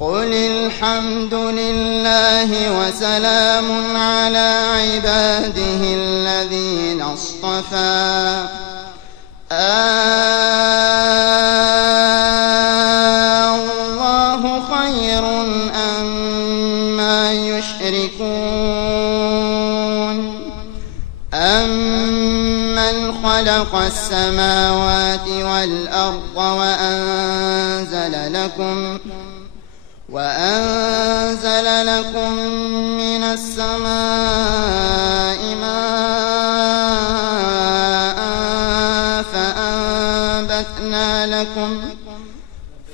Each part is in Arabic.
قل الحمد لله وسلام على عباده الذين اصطفى الله خير أما يشركون أمن خلق السماوات والأرض وأنزل لكم من السماء ماء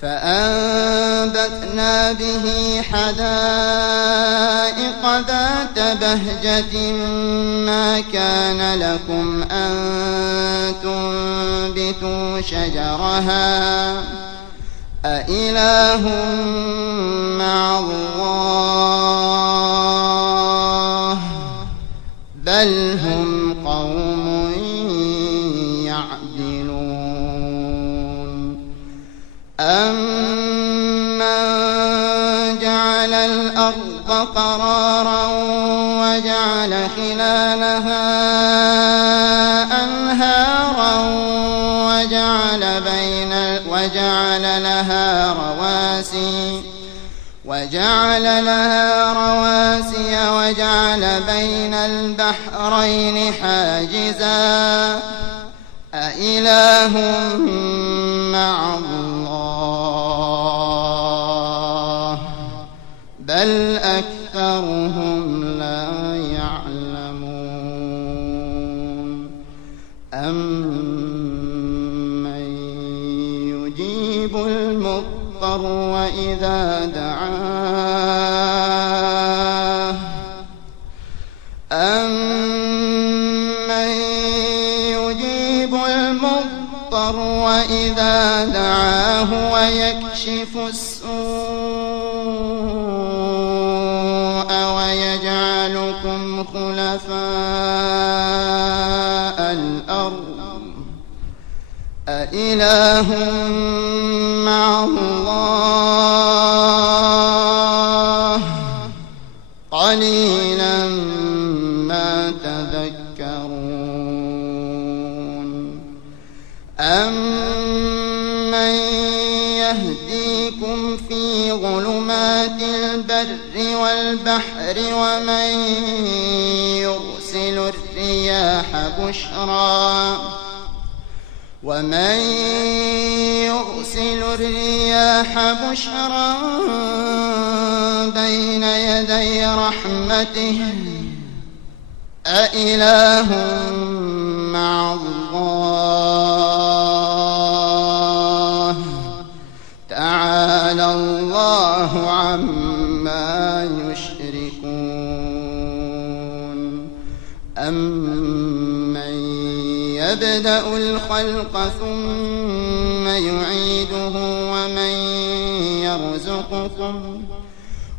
فأنبتنا به حدائق ذات بهجة ما كان لكم أن تنبتوا شجرها أإله مع الله بل هم قوم يعدلون أمن جعل الأرض قرارا وجعل خلالها أنهارا وجعل لها رواسي وجعل بين البحرين حاجزا أإله مع الله بل أكثرهم لا يعلمون أمن يجيب المضطر وإذا دعاه أمن يجيب المضطر وإذا دعاه ويكشف السوء ويجعلكم خلفاء الأرض أإله مع الله قليلا ما تذكرون أمن يهديكم في ظلمات البر والبحر ومن يرسل الرياح بشرا بين يدي رحمته أإله مع الله تعالى الله عما يشركون أمن يبدأ الخلق ثم يعيده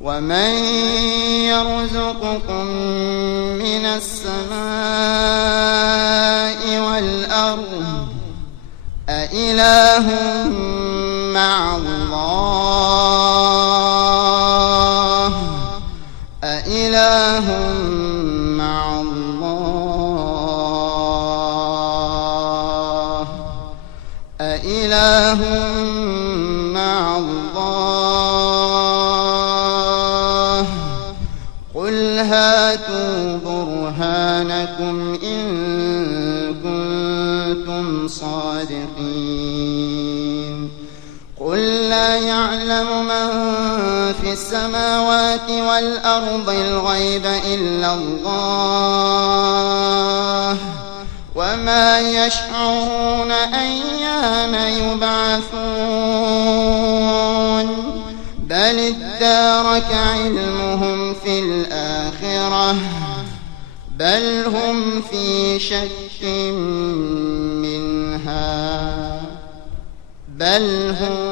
ومن يرزقكم من السماء والأرض أإله مع الله أإله مع الله أإله مع الله قل هاتوا برهانكم إن كنتم صادقين قل لا يعلم من في السماوات والأرض الغيب إلا الله وما يشعرون أيان يبعثون بل ادارك علمهم في الآخرة بل هم في شك منها بل هم